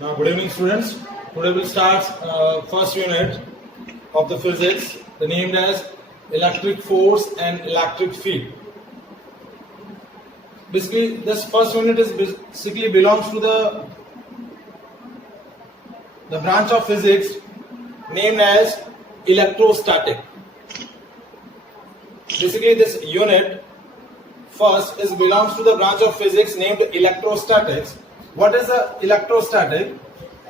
Now, good evening, students. Today we'll start first unit of the physics, named as electric force and electric field. Basically, this first unit is basically belongs to the branch of physics named as electrostatic. Basically, this unit first belongs to the branch of physics named electrostatics. What is the electrostatic?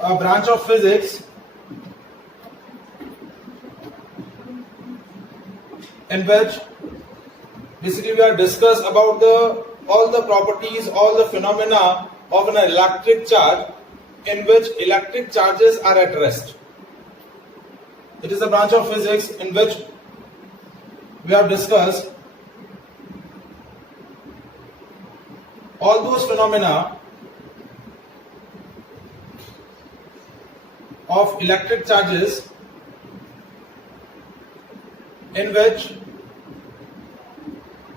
A branch of physics in which basically we are discuss about all the properties, all the phenomena of an electric charge in which electric charges are at rest. It is a branch of physics in which we have discussed all those phenomena of electric charges in which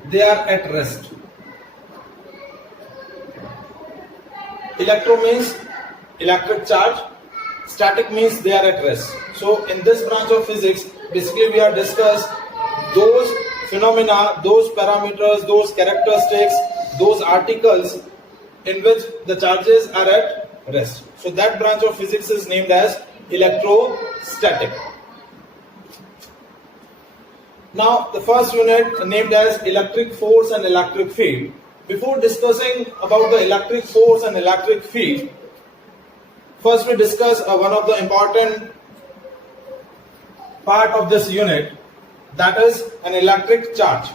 they are at rest. Electro means electric charge, static means they are at rest. So in this branch of physics, basically we have discussed those phenomena, those parameters, those characteristics, those articles in which the charges are at rest. So that branch of physics is named as electrostatic. Now the first unit named as electric force and electric field. Before discussing about the electric force and electric field, first we discuss one of the important part of this unit, that is an electric charge.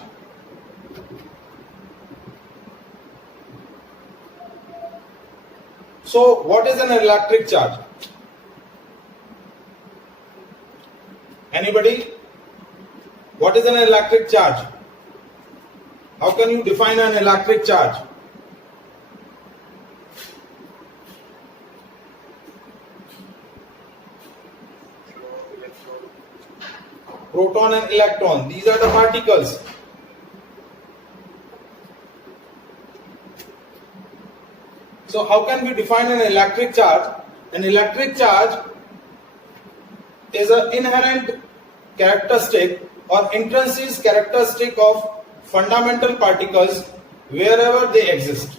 So what is an electric charge? Anybody? What is an electric charge? How can you define an electric charge? Proton and electron, these are the particles. So how can we define an electric charge? An electric charge is an inherent characteristic or intrinsic characteristic of fundamental particles wherever they exist.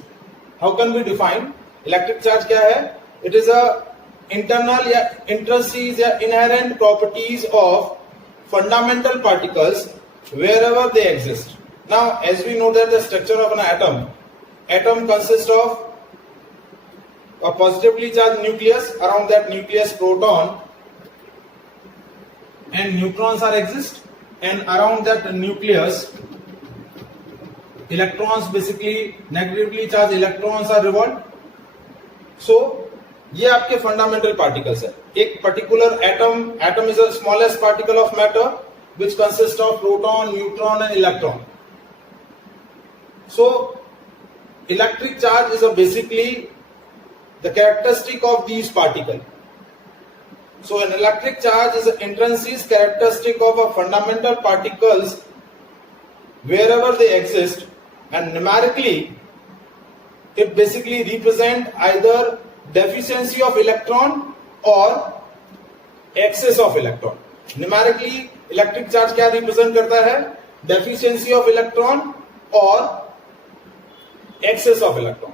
How can we define? Electric charge क्या है? It is a internal या intrinsic या inherent properties of fundamental particles wherever they exist. Now, as we know that the structure of an atom consists of a positively charged nucleus, around that nucleus proton and neutrons are exist, and around that nucleus electrons, basically negatively charged electrons are revolved. So ये आपके fundamental particles है. एक particular atom is the smallest particle of matter which consists of proton, neutron and electron. So electric charge is basically the characteristic of these particles. So an electric charge is an intrinsic characteristic of a fundamental particles wherever they exist, and numerically it basically represent either deficiency of electron or excess of electron. Numerically electric charge क्या represent करता है? Deficiency of electron or excess of electron.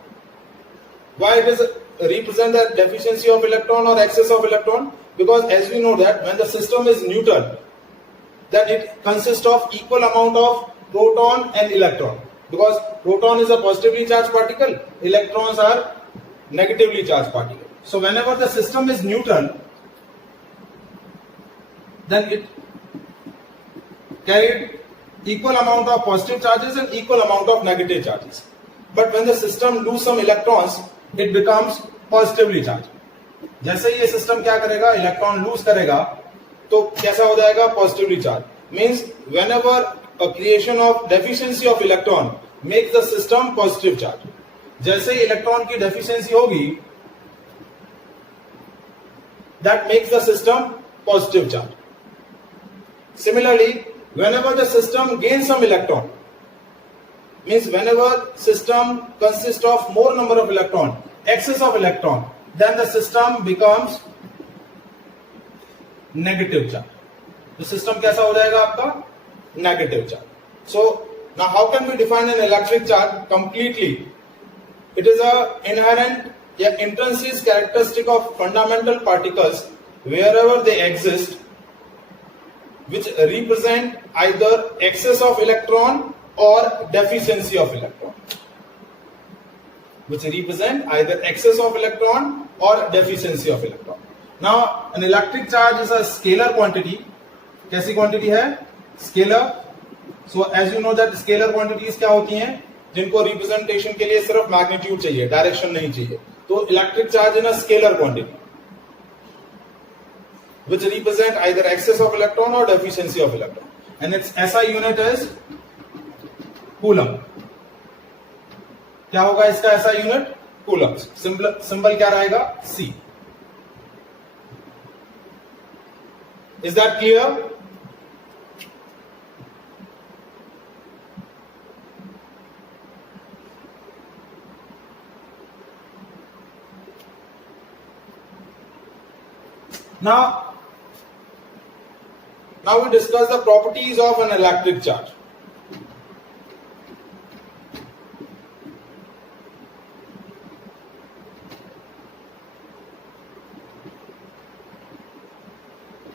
Why it is represent the deficiency of electron or excess of electron? Because as we know that when the system is neutral, then it consists of equal amount of proton and electron. Because proton is a positively charged particle, electrons are negatively charged particle. So whenever the system is neutral, then it carried equal amount of positive charges and equal amount of negative charges. But when the system lose some electrons, it becomes positively charged. जैसे ये system क्या करेगा, electron lose करेगा तो कैसा हो जाएगा, positively charge. Means whenever a creation of deficiency of electron makes the system positive charge. जैसे ही इलेक्ट्रॉन की डेफिशिएंसी होगी, that makes the system positive charge. Similarly whenever the system gains some electron, means whenever system consists of more number of electron, excess of electron, then the system becomes negative charge. तो system कैसा हो जाएगा आपका? Negative charge. So now how can we define an electric charge completely? It is a inherent या intrinsic characteristic of fundamental particles wherever they exist, which represent either excess of electron or deficiency of electron. Which represent either excess of electron or deficiency of electron. Now, an electric charge is a scalar quantity. कैसी quantity है? Scalar. So as you know that scalar quantities क्या होती हैं? जिनको representation के लिए सिर्फ magnitude चाहिए, डायरेक्शन नहीं चाहिए. तो electric charge in a scalar quantity which represent either excess of electron or deficiency of electron, and its SI unit is coulomb. क्या होगा इसका SI यूनिट? कूलम. सिंबल क्या रहेगा? C. Is that clear? Now we discuss the properties of an electric charge.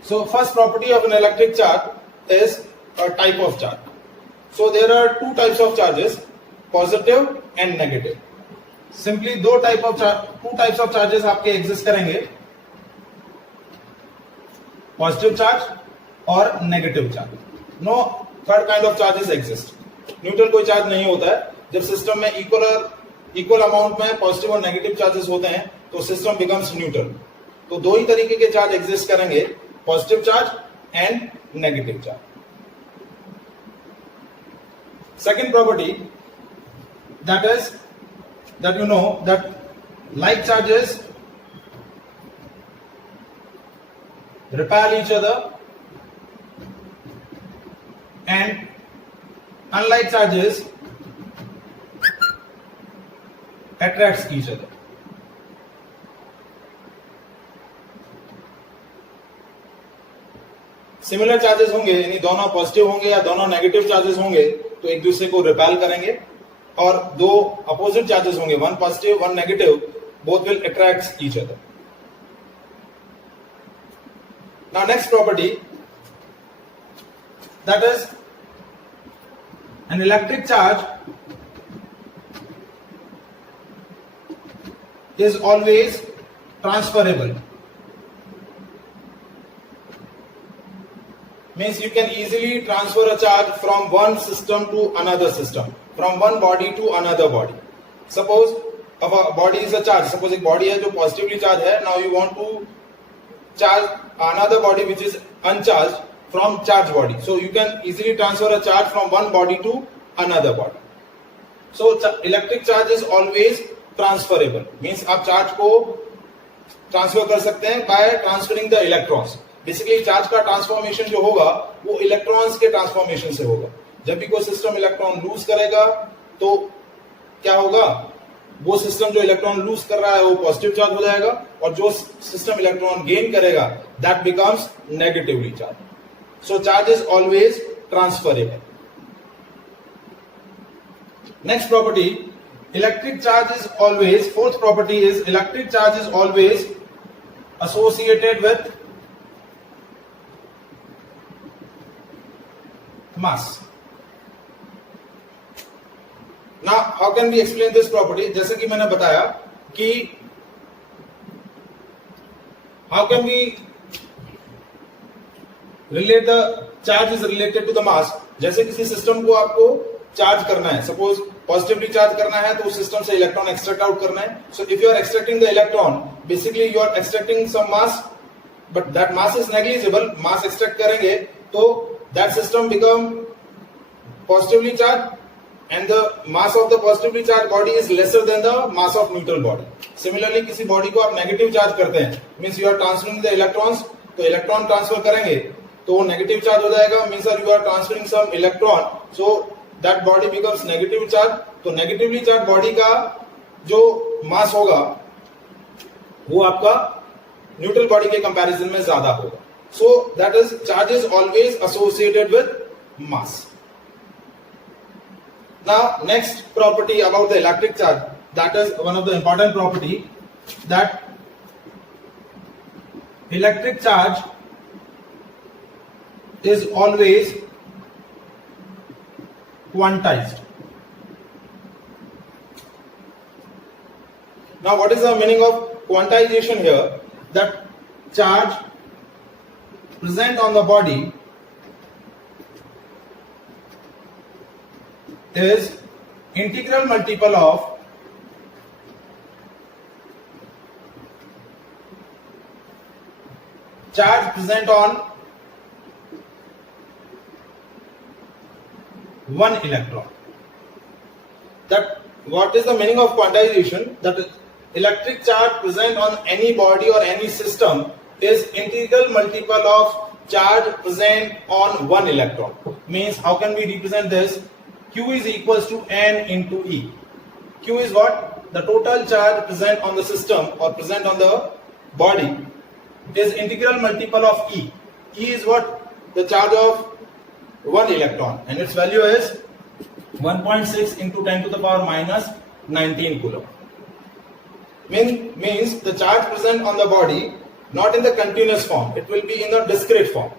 So first property of an electric charge is a type of charge. So there are two types of charges, positive and negative. Simply two types of charges आपके exist करेंगे, positive charge और negative charge. No third kind of charges exist. Neutral कोई charge नहीं होता है. जब system में equal amount में पॉजिटिव और नेगेटिव चार्जेस होते हैं तो सिस्टम बिकम्स न्यूट्रल. तो दो ही तरीके के चार्ज एग्जिस्ट करेंगे, positive charge and negative charge. Second property that is that you know that like charges repel each other and unlike charges attracts each other. Similar charges होंगे, यानी दोनों positive होंगे या दोनों नेगेटिव चार्जेस होंगे तो एक दूसरे को रिपेल करेंगे, और दो अपोजिट चार्जेस होंगे, one positive one negative, both will attract each other. Now next property, that is an electric charge is always transferable. Means you can easily transfer a charge from one system to another system, from one body to another body. Suppose if a body is a charge, suppose एक body है जो positively charged है, now you want to charge another body which is uncharged from charged body. So you can easily transfer a charge from one body to another body. So electric charge is always transferable. Means आप charge को transfer कर सकते हैं by transferring the electrons. Basically charge का transformation जो होगा वो electrons के transformation से होगा. जब भी कोई system electron lose करेगा तो क्या होगा? वो सिस्टम जो इलेक्ट्रॉन लूज कर रहा है वो पॉजिटिव चार्ज हो जाएगा, और जो सिस्टम इलेक्ट्रॉन गेन करेगा that becomes negatively charge. So charge is always transferable. Next property, electric charge is always, fourth property is electric charge is always associated with mass. Now, how can we explain this property? जैसे कि मैंने बताया कि how can we relate the charge is related to the mass. जैसे किसी system को आपको charge करना है, सपोज पॉजिटिवली चार्ज करना है तो उस सिस्टम से इलेक्ट्रॉन एक्सट्रैक्ट आउट करना है. So if you are extracting the electron, basically you are extracting some mass, but that mass is negligible. Mass extract करेंगे तो that system become positively charge and the mass of the positively charged body is lesser than the mass of neutral body. Similarly, किसी body को आप negative charge करते हैं, means you are transferring the electrons, तो electron transfer करेंगे तो वो negative charge हो जाएगा, means you are transferring some electron, so that body becomes negative charge. तो नेगेटिवली चार्ज बॉडी का जो मास होगा वो आपका न्यूट्रल बॉडी के कंपैरिजन में ज्यादा होगा. So that is charge is always associated with mass. Now next property about the electric charge, that is one of the important property, that electric charge is always quantized. Now what is the meaning of quantization here? That charge present on the body is integral multiple of charge present on one electron. That what is the meaning of quantization? That electric charge present on any body or any system is integral multiple of charge present on one electron. Means how can we represent this? Q is equals to N into E. Q is what? The total charge present on the system or present on the body is integral multiple of E. E is what? The charge of one electron, and its value is 1.6 into 10 to the power minus 19 coulomb. Means the charge present on the body not in the continuous form, it will be in the discrete form.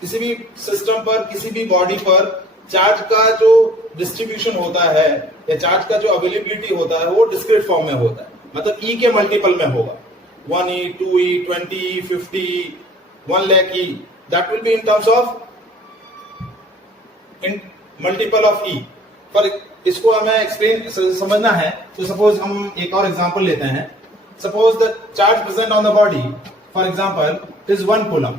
किसी भी system पर, किसी भी body पर charge का जो distribution होता है या चार्ज का जो अवेलेबिलिटी होता है वो डिस्क्रीट फॉर्म में होता है. मतलब E के मल्टीपल में होगा. 1E, 2E, 20E, 50E, 1 lakh E. That will be in terms of in multiple of E. पर इसको हमें एक्सप्लेन समझना है तो सपोज हम एक और एग्जांपल लेते हैं. Suppose the charge present on the body for example is 1 coulomb.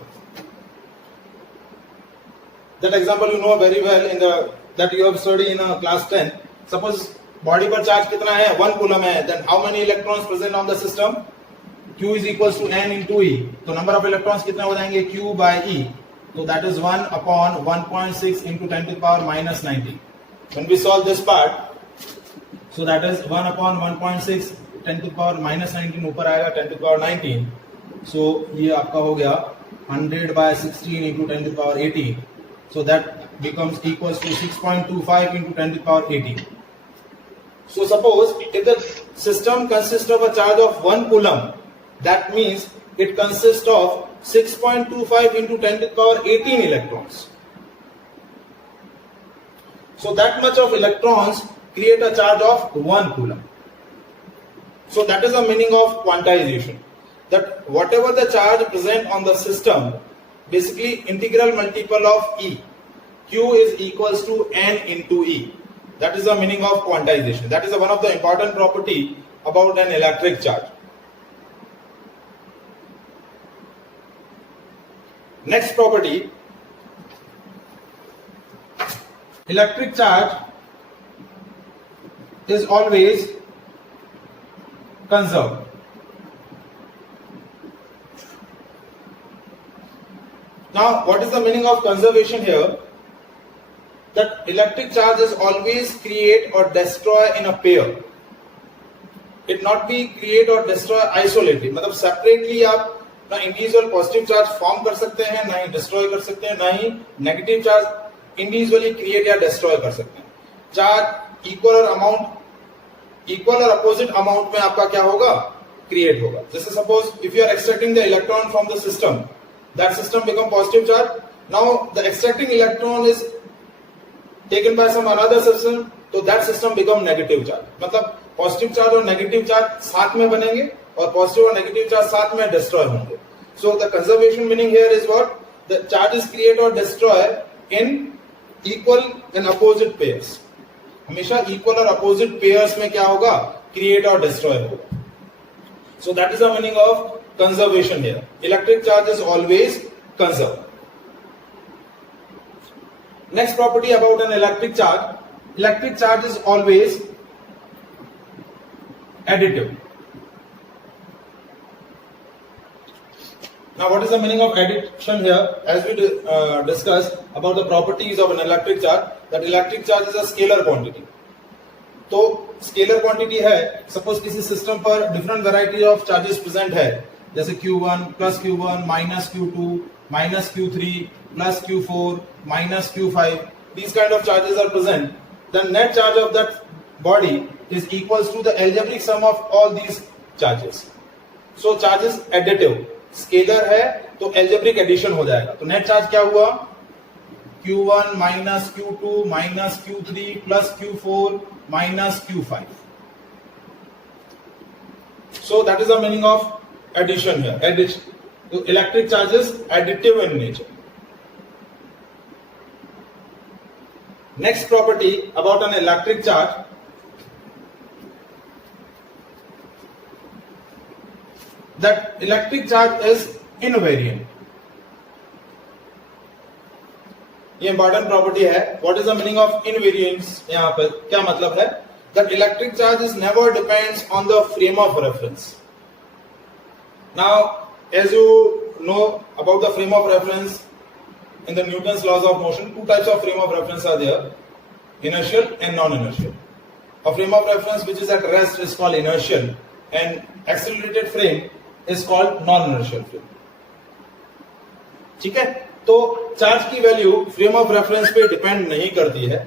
That example you know very well in the that you have studied in class 10. Suppose body पर charge कितना है? 1 coulomb है. Then how many electrons present on the system? Q is equals to N into E. तो number of electrons कितने हो जाएंगे? Q by E. So that is 1 upon 1.6 into 10 to the power minus 19. When we solve this part, so that is 1 upon 1.6 10 to the power minus 19 ऊपर आएगा 10 to the power 19. So ये आपका हो गया 100 by 16 into 10 to the power 18. So that becomes equals to 6.25 into 10 to the power 18. So suppose if the system consists of a charge of 1 coulomb, that means it consists of 6.25 into 10 to the power 18 electrons. So that much of electrons create a charge of 1 coulomb. So that is the meaning of quantization. That whatever the charge present on the system, basically integral multiple of E. Q is equals to N into E. That is the meaning of quantization. That is one of the important property about an electric charge. Next property, electric charge is always conserved. Now, what is the meaning of conservation here? That electric charge is always create or destroy in a pair. It not be create or destroy isolatedly. मतलब separately आप ना individual positive charge form कर सकते हैं, ना ही destroy कर सकते हैं, ना ही नेगेटिव चार्ज इंडिविजुअली क्रिएट या डिस्ट्रॉय कर सकते हैं. चार्ज इक्वल और अपोजिट अमाउंट में आपका क्या होगा? क्रिएट होगा. जैसे suppose if you are extracting the electron from the system, that system become positive charge. Now the extracting electron is taken by some another system, so that system become negative charge. मतलब positive charge और negative charge साथ में बनेंगे और positive और negative charge साथ में destroy होंगे. So the conservation meaning here is what? The charges create और destroy in equal and opposite pairs. हमेशा इक्वल और अपोजिट पेयर्स में क्या होगा? क्रिएट और डिस्ट्रॉय होगा. So that is the meaning of conservation here. Electric charge is always conserved. Next property about an electric charge. Electric charge is always additive. Now what is the meaning of addition here? As we discussed about the properties of an electric charge, that electric charge is a scalar quantity. तो scalar quantity है, suppose किसी system पर different variety of charges present है, जैसे Q1 plus Q1 minus Q2 minus Q3 plus Q4 minus Q5, these kind of charges are present, the net charge of that body is equals to the algebraic sum of all these charges. So charge is additive, scalar है तो algebraic addition हो जाएगा, तो net charge क्या हुआ, Q1 minus Q2 minus Q3 plus Q4 minus Q5. So that is the meaning of addition here. Addition. So electric charge is additive in nature. Next property about an electric charge. That electric charge is invariant. ये important property है. What is the meaning of invariance? यहां पर क्या मतलब है? That electric charge is never depends on the frame of reference. Now as you know about the frame of reference in the Newton's laws of motion, two types of frame of reference are there, inertial and non-inertial. A frame of reference which is at rest is called inertial and accelerated frame is called non-inertial frame. ठीक है? तो charge की value frame of reference पे depend नहीं करती है.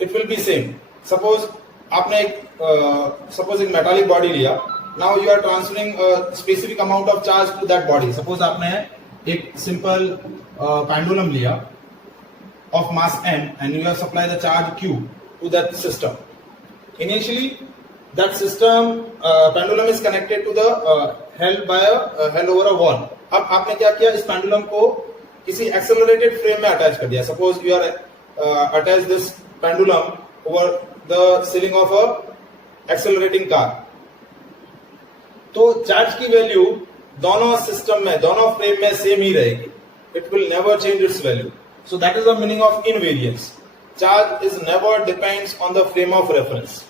It will be same. Suppose आपने suppose एक मेटालिक बॉडी लिया. Now you are transferring specific amount of charge to that body. Suppose आपने एक सिंपल पेंडुलम लिया of mass m and you have supply the charge q to that system. Initially that system pendulum is connected to the held over a wall. अब आपने क्या किया, इस pendulum को किसी एक्सेलरेटेड फ्रेम में अटैच कर दिया. Suppose you are attach this pendulum over the ceiling of a accelerating car. तो चार्ज की वैल्यू दोनों सिस्टम में, दोनों फ्रेम में सेम ही रहेगी. It will never change its value. So that is the meaning of invariance. Charge is never depends on the frame of reference.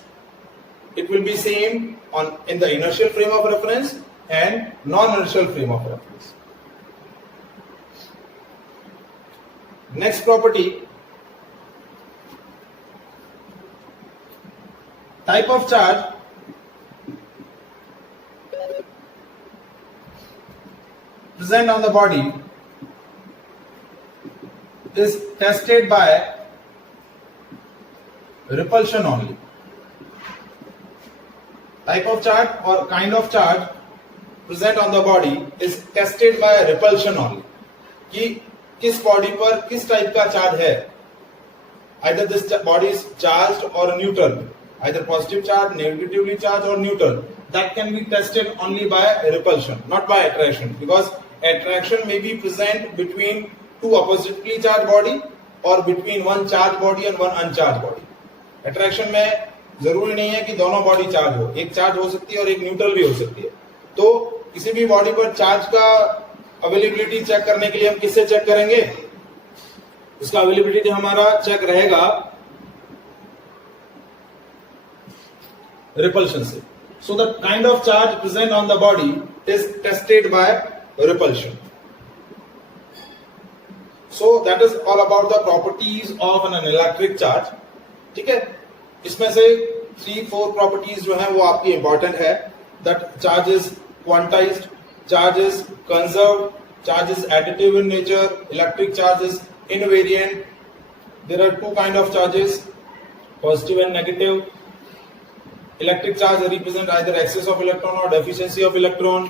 It will be same on in the inertial frame of reference and non inertial frame of reference. Next property, type of charge present on the body is tested by repulsion only. Type of charge or kind of charge present on the body is tested by repulsion only. कि किस body पर किस type का charge है. Either this body is charged or neutral, either positive charge, negatively charged or neutral. That can be tested only by repulsion, not by attraction, because attraction may be present between two oppositely charged body or between one charged body and one uncharged body. Attraction में जरूरी नहीं है कि दोनों body charge हो. एक charge हो सकती है और एक न्यूट्रल भी हो सकती है. तो किसी भी बॉडी पर चार्ज का अवेलेबिलिटी चेक करने के लिए हम किससे चेक करेंगे? इसका अवेलेबिलिटी हमारा चेक रहेगा रिपल्शन से. So the kind of charge present on the body is tested by repulsion. So that is all about the properties of an electric charge. ठीक है, इसमें से 3-4 प्रॉपर्टीज जो है वो आपकी इंपॉर्टेंट है. That charge is quantized, charge is conserved, charge is additive in nature, electric charge is invariant. There are two kind of charges, positive and negative. Electric charge represent either excess of electron or deficiency of electron.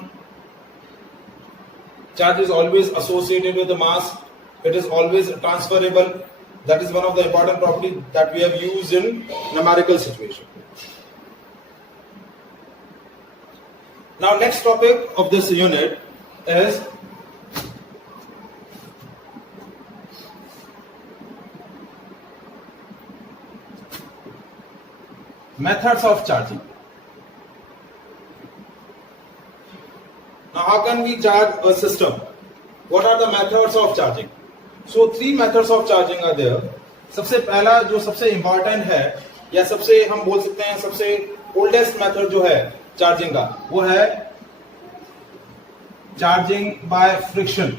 Charge is always associated with the mass. It is always transferable. That is one of the important properties that we have used in numerical situation. Now next topic of this unit is methods of charging. Now how can we charge a system? What are the methods of charging? So 3 methods of charging are there. सबसे पहला जो सबसे important है या सबसे हम बोल सकते हैं सबसे ओल्डेस्ट मेथड जो है चार्जिंग का, वो है चार्जिंग बाय फ्रिक्शन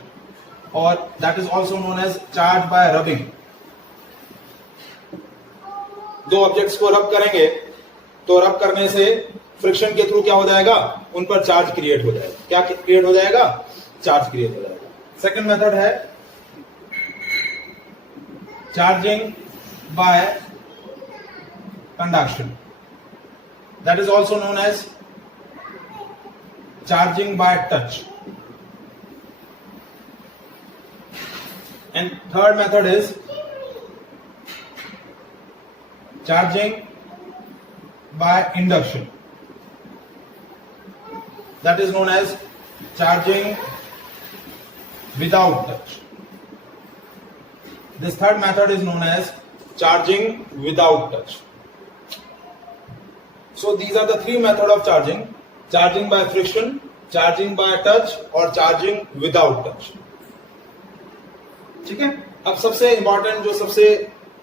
और that is also known as charge by rubbing. दो ऑब्जेक्ट्स को रब करेंगे तो रब करने से फ्रिक्शन के थ्रू क्या हो जाएगा, उन पर चार्ज क्रिएट हो जाएगा। क्या क्रिएट हो जाएगा, चार्ज क्रिएट हो जाएगा। सेकंड मेथड है charging by conduction, that is also known as charging by touch. And third method is charging by induction, that is known as charging without touch. This third method is known as charging without touch. So these are the three methods of charging: charging by friction, charging by touch or charging without touch. ठीक है। अब सबसे important जो सबसे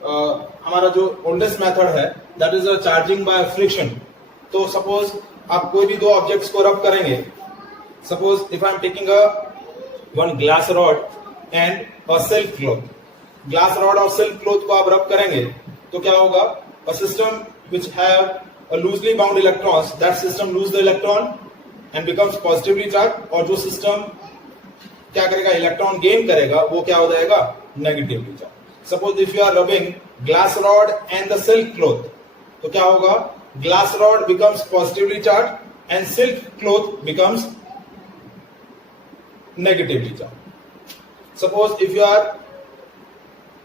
हमारा जो oldest method है that is charging by friction. तो सपोज आप कोई भी दो ऑब्जेक्ट्स को रब करेंगे, suppose if I am taking one glass rod and a silk cloth, glass rod और सिल्क क्लॉथ को आप रब करेंगे तो क्या होगा, a system which have a loosely bound electrons, that system lose the electron and becomes positively charge, और जो सिस्टम क्या करेगा, इलेक्ट्रॉन गेन करेगा, वो क्या हो जाएगा, negatively charge. Suppose if you are rubbing glass rod and the silk cloth, तो क्या होगा, glass rod becomes positively charge and silk cloth becomes negatively charge. Suppose if you are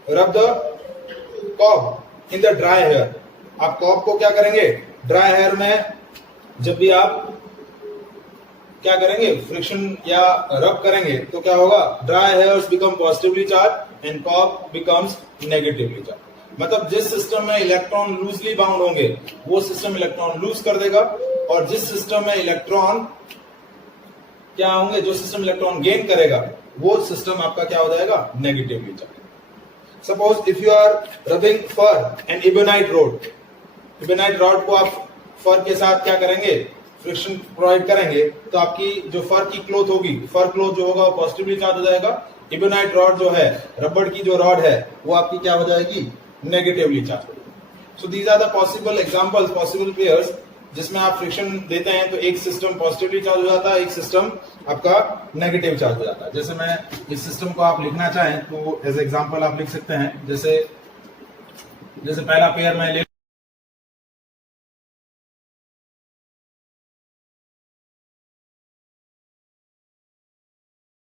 rub the comb in the dry hair, आप comb को क्या करेंगे, dry hair में जब भी आप क्या करेंगे, फ्रिक्शन या रब करेंगे तो क्या होगा, dry hairs become positively charge and comb becomes negatively charge. मतलब जिस सिस्टम में इलेक्ट्रॉन लूजली बाउंड होंगे वो सिस्टम इलेक्ट्रॉन लूज कर देगा, और जिस सिस्टम में इलेक्ट्रॉन क्या होंगे, जो सिस्टम इलेक्ट्रॉन गेन करेगा वो सिस्टम आपका क्या हो जाएगा, negatively charge. Suppose if you are rubbing fur and ebonite rod, ebonite rod को आप फर के साथ क्या करेंगे, फ्रिक्शन प्रोवाइड करेंगे, तो आपकी जो फर की क्लॉथ होगी, फर क्लॉथ जो होगा वो पॉजिटिवली चार्ज हो जाएगा। इबोनाइट रॉड जो है, रबड़ की जो रॉड है, वो आपकी क्या हो जाएगी, नेगेटिवली चार्ज हो जाएगी। So these are the possible examples, possible pairs जिसमें आप फ्रिक्शन देते हैं तो एक सिस्टम पॉजिटिवली चार्ज हो जाता है, एक सिस्टम आपका नेगेटिव चार्ज हो जाता है। जैसे मैं इस सिस्टम को आप लिखना चाहें तो एज एग्जांपल आप लिख सकते हैं, जैसे पहला पेयर मैं ले